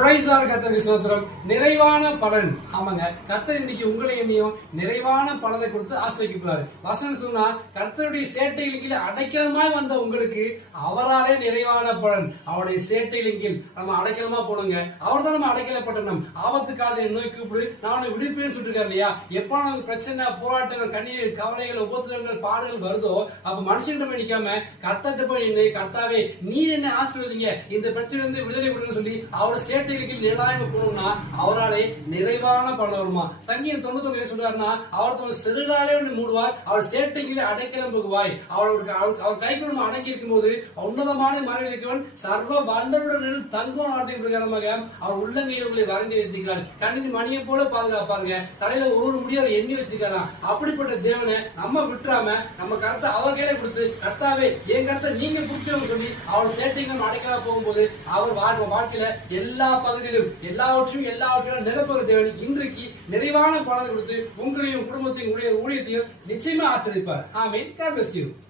Price கத்தருக்கு சோத்திரம். நிறைவான பலன். ஆமாங்க கர்த்தர் இன்னைக்கு உங்களை என்னையும் நிறைவான பலனை கொடுத்து ஆசிரியப்பாரு வசனம் சொன்னா கர்த்தருடைய சேட்டையின் கீழ் அடைக்கலமாய் வந்த உங்களுக்கு அவராலே நிறைவான பலன். அவருடைய சேட்டையின் கீழ் நம்ம அடைக்கலமா போடுங்க. அவர் தான் நம்ம அடைக்கலப்பட்டணும் ஆபத்து காலத்தை நோய் கூப்பிடு. நான் விடுப்பேன்னு சொல்லிருக்காரு இல்லையா? எப்போ நமக்கு பிரச்சனை போராட்டங்கள் கண்ணீர் கவலைகள் உபத்திரங்கள் பாடுகள் வருதோ அப்ப மனுஷன் போய் நிக்காம கர்த்தர்கிட்ட போய் நின்று கர்த்தாவே நீ என்ன ஆசீர்வதிங்க. இந்த பிரச்சனை இருந்து விடுதலை கொடுங்க சொல்லி அவர் சேட்டைகளுக்கு நிலாயம் போகணும்னா அவராலே நிறைவான பலன் வருமா? சங்கீதம் தொண்ணூத்தி சொல்றாருன்னா அவர் தன் சிறுகாலே ஒன்று மூடுவார் அவர் சேட்டைகளை அடைக்கலம் போகுவாய் அவருக்கு அவர் அவர் கைக்குள்ள அடங்கி இருக்கும்போது உன்னதமான மறைவிக்கவன் சர்வ வல்லருடன் தங்கும் நாட்டை பிரகாரமாக அவர் உள்ளங்கையில் உங்களை வரைந்து வைத்திருக்கிறார். கண்ணின் மணியை போல பாதுகாப்பாருங்க. தலையில ஒரு ஒரு முடியாத எண்ணி வச்சிருக்காராம். அப்படிப்பட்ட தேவனை நம்ம விட்டுறாம நம்ம கருத்தை அவர் கையில கொடுத்து கர்த்தாவே என் கருத்தை நீங்க பிடிச்சவங்க சொல்லி அவர் சேட்டைகள் அடைக்கலாம் போகும்போது அவர் வாழ்க்கையில எல்லா பகுதியிலும் எல்லாவற்றையும் எல்லாவற்றையும் நிரப்புகிற தேவன் இன்றைக்கு நிறைவான பலனை கொடுத்து உங்களையும் குடும்பத்தையும் உடைய ஊழியத்தையும் நிச்சயமா ஆசிரியப்பார். ஆமீன். God